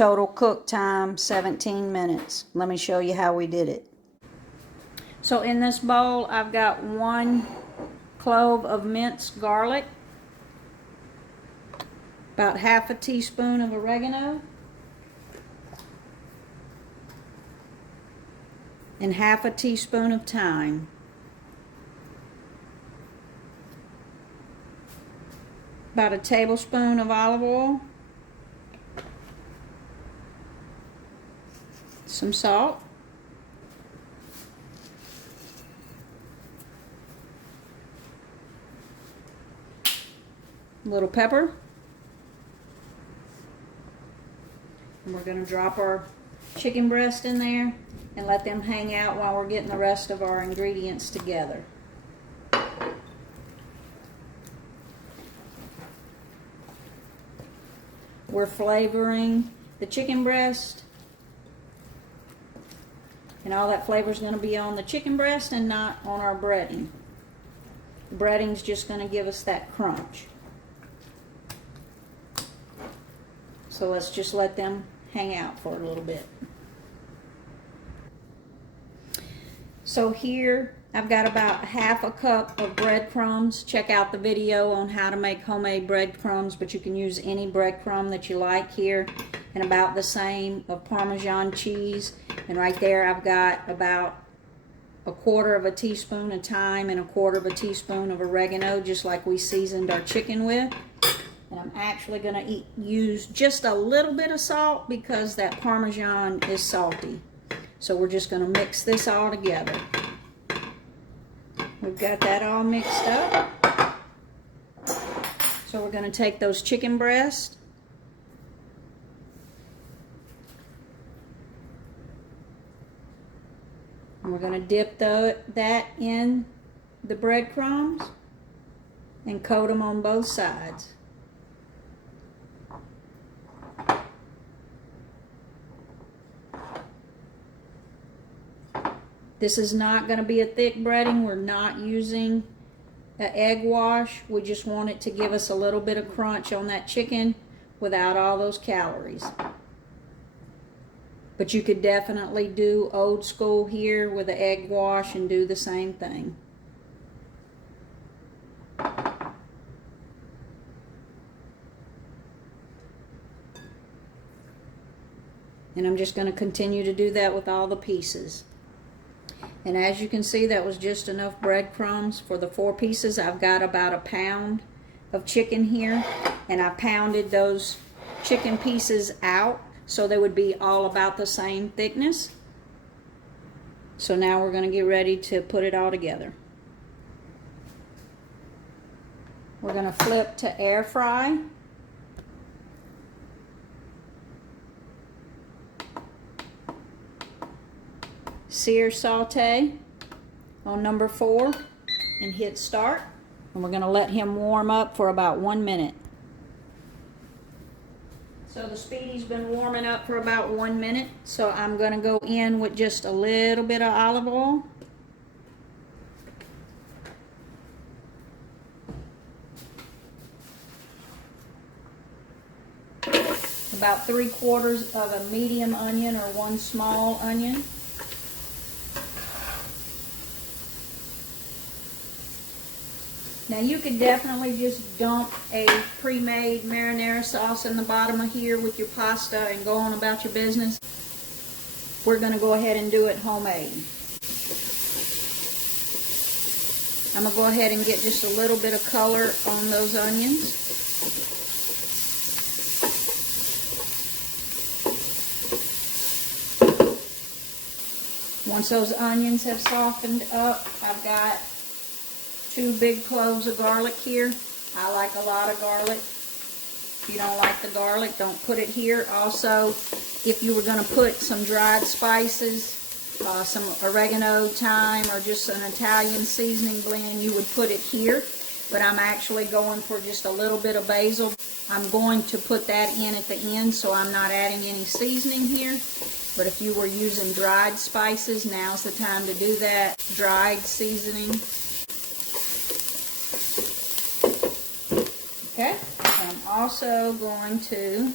Total cook time 17 minutes. Let me show you how we did it. So in this bowl I've got 1 clove of minced garlic, about half a teaspoon of oregano, and half a teaspoon of thyme. About a tablespoon of olive oil, some salt, a little pepper, and we're going to drop our chicken breast in there and let them hang out while we're getting the rest of our ingredients together. We're flavoring the chicken breast, and all that flavor is going to be on the chicken breast and not on our breading. The breading's just going to give us that crunch. So let's just let them hang out for a little bit. So here I've got about half a cup of breadcrumbs. Check out the video on how to make homemade breadcrumbs, but you can use any breadcrumb that you like here. And about the same of Parmesan cheese. And right there I've got about 1/4 of a teaspoon of thyme and 1/4 of a teaspoon of oregano, just like we seasoned our chicken with. And I'm actually going to use just a little bit of salt because that Parmesan is salty. So we're just going to mix this all together. We've got that all mixed up. So we're going to take those chicken breasts and we're going to dip that in the breadcrumbs and coat them on both sides. This is not going to be a thick breading. We're not using an egg wash. We just want it to give us a little bit of crunch on that chicken without all those calories. But you could definitely do old school here with an egg wash and do the same thing. And I'm just going to continue to do that with all the pieces. And as you can see, that was just enough breadcrumbs for the 4 pieces. I've got about 1 pound of chicken here, and I pounded those chicken pieces out so they would be all about the same thickness. So now we're going to get ready to put it all together. We're going to flip to air fry. Sear saute on number 4 and hit start, and we're going to let him warm up for about 1 minute. So the Speedi's been warming up for about 1 minute, so I'm going to go in with just a little bit of olive oil. About 3/4 of a medium onion or 1 small onion. Now you could definitely just dump a pre-made marinara sauce in the bottom of here with your pasta and go on about your business. We're going to go ahead and do it homemade. I'm going to go ahead and get just a little bit of color on those onions. Once those onions have softened up, I've got 2 big cloves of garlic here. I like a lot of garlic. If you don't like the garlic, don't put it here. Also, if you were going to put some dried spices, some oregano, thyme, or just an Italian seasoning blend, you would put it here. But I'm actually going for just a little bit of basil. I'm going to put that in at the end, so I'm not adding any seasoning here. But if you were using dried spices, now's the time to do that. Dried seasoning. Okay, I'm also going to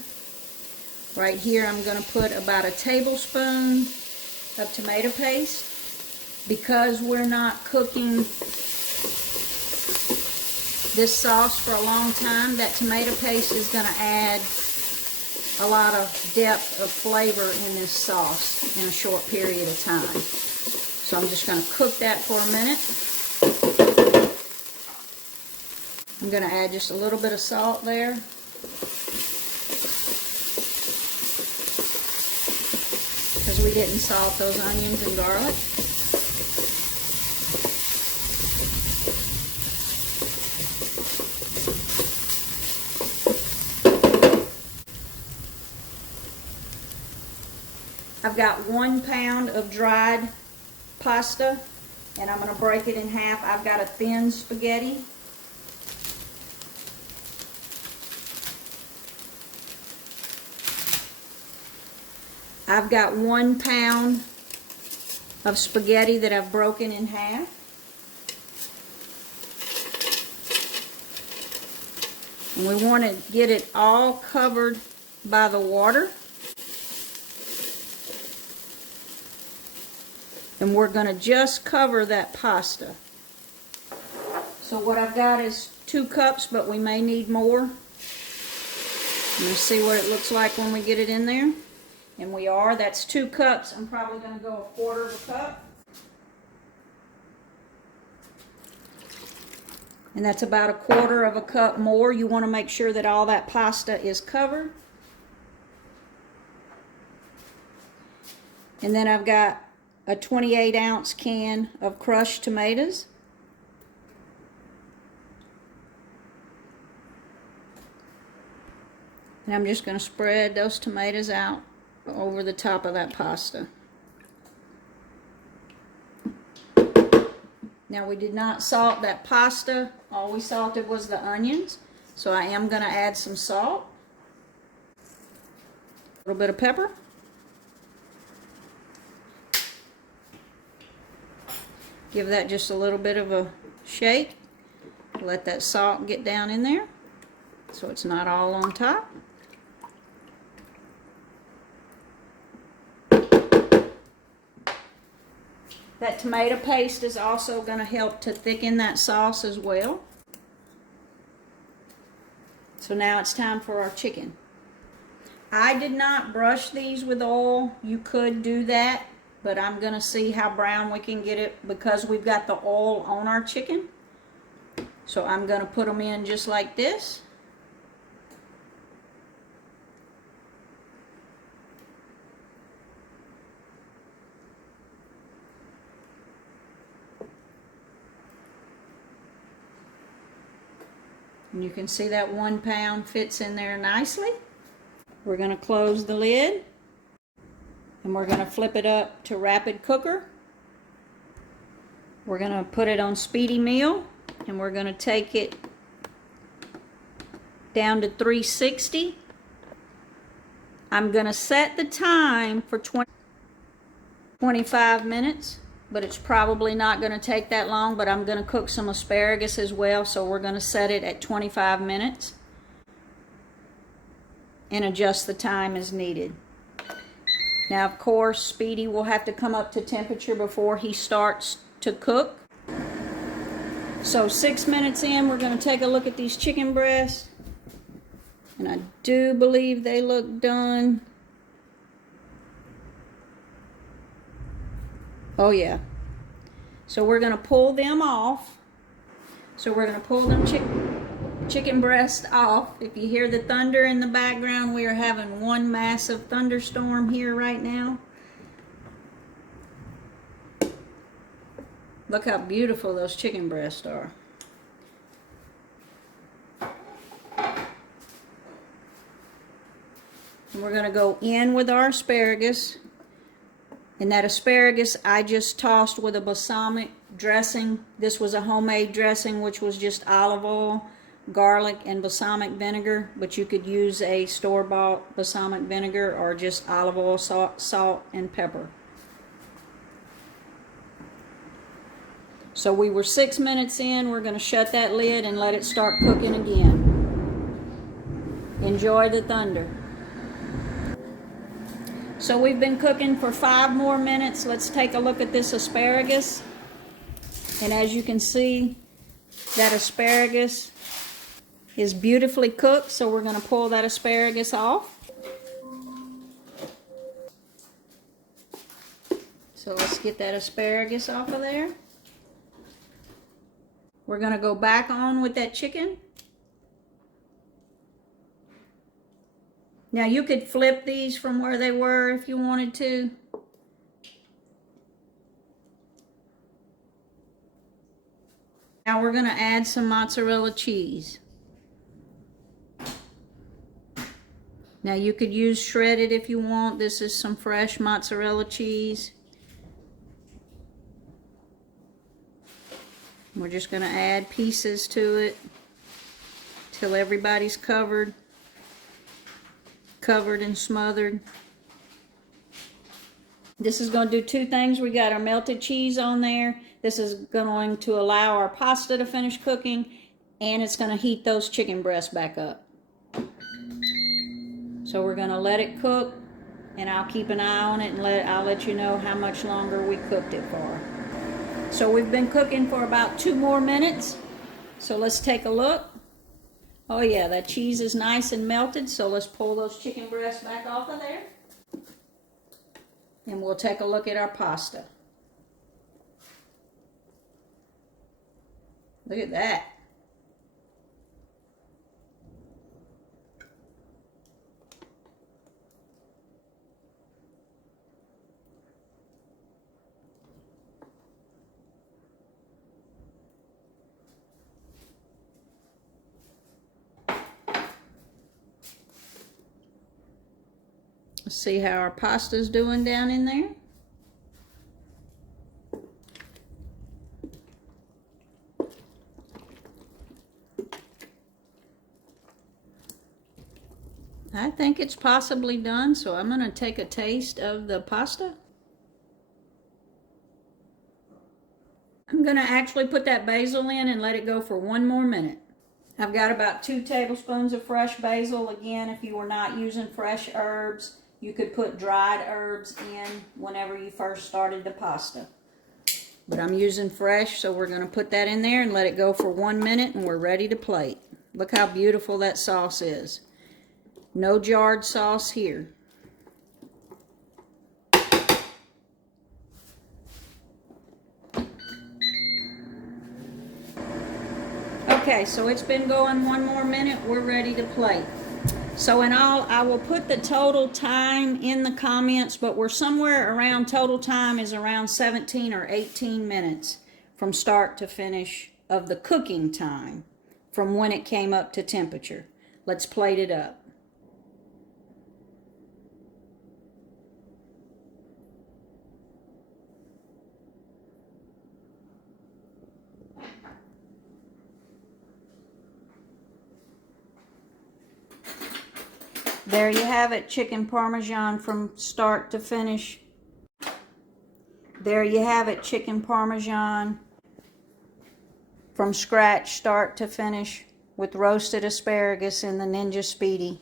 Right here I'm going to put about a tablespoon of tomato paste. Because we're not cooking this sauce for a long time, that tomato paste is going to add a lot of depth of flavor in this sauce in a short period of time. So I'm just going to cook that for a minute. I'm going to add just a little bit of salt there. Because we didn't salt those onions and garlic. I've got 1 pound of dried pasta, and I'm going to break it in half. I've got a thin spaghetti. I've got 1 pound of spaghetti that I've broken in half. And we want to get it all covered by the water. And we're going to just cover that pasta. So what I've got is 2 cups, but we may need more. I'm going to see what it looks like when we get it in there. And we are. That's 2 cups. I'm probably going to go 1/4 of a cup. And that's about 1/4 of a cup more. You want to make sure that all that pasta is covered. And then I've got a 28-ounce can of crushed tomatoes. And I'm just going to spread those tomatoes out over the top of that pasta. Now we did not salt that pasta. All we salted was the onions. So I am going to add some salt. A little bit of pepper. Give that just a little bit of a shake. Let that salt get down in there so it's not all on top. That tomato paste is also going to help to thicken that sauce as well. So now it's time for our chicken. I did not brush these with oil. You could do that, but I'm going to see how brown we can get it because we've got the oil on our chicken. So I'm going to put them in just like this. And you can see that 1 pound fits in there nicely. We're going to close the lid. And we're going to flip it up to rapid cooker. We're going to put it on speedy meal. And we're going to take it down to 360. I'm going to set the time for 25 minutes. But it's probably not going to take that long. But I'm going to cook some asparagus as well. So we're going to set it at 25 minutes. And adjust the time as needed. Now, of course, Speedy will have to come up to temperature before he starts to cook. So 6 minutes in, we're going to take a look at these chicken breasts. And I do believe they look done. Oh, yeah. So we're going to pull them off. So we're going to pull them chicken breast off. If you hear the thunder in the background, we are having one massive thunderstorm here right now. Look how beautiful those chicken breasts are. And we're going to go in with our asparagus. And that asparagus I just tossed with a balsamic dressing. This was a homemade dressing, which was just olive oil, garlic, and balsamic vinegar. But you could use a store-bought balsamic vinegar or just olive oil, salt, and pepper. So we were 6 minutes in. We're going to shut that lid and let it start cooking again. Enjoy the thunder. So we've been cooking for 5 more minutes. Let's take a look at this asparagus. And as you can see, that asparagus is beautifully cooked, so we're going to pull that asparagus off. So let's get that asparagus off of there. We're going to go back on with that chicken. Now you could flip these from where they were if you wanted to. Now we're going to add some mozzarella cheese. Now you could use shredded if you want. This is some fresh mozzarella cheese. We're just going to add pieces to it till everybody's covered and smothered. This is going to do 2 things. We got our melted cheese on there. This is going to allow our pasta to finish cooking, and it's going to heat those chicken breasts back up. So we're going to let it cook, and I'll keep an eye on it, and I'll let you know how much longer we cooked it for. So we've been cooking for about 2 more minutes. So let's take a look. Oh yeah, that cheese is nice and melted, so let's pull those chicken breasts back off of there. And we'll take a look at our pasta. Look at that. Let's see how our pasta's doing down in there. I think it's possibly done, so I'm going to take a taste of the pasta. I'm going to actually put that basil in and let it go for 1 more minute. I've got about 2 tablespoons of fresh basil. Again, if you were not using fresh herbs, you could put dried herbs in whenever you first started the pasta. But I'm using fresh, so we're going to put that in there and let it go for 1 minute, and we're ready to plate. Look how beautiful that sauce is. No jarred sauce here. Okay, so it's been going 1 more minute. We're ready to plate. So in all, I will put the total time in the comments, but we're somewhere around, total time is around 17 or 18 minutes from start to finish of the cooking time from when it came up to temperature. Let's plate it up. There you have it, chicken Parmesan from start to finish. There you have it, chicken Parmesan from scratch, start to finish, with roasted asparagus in the Ninja Speedi.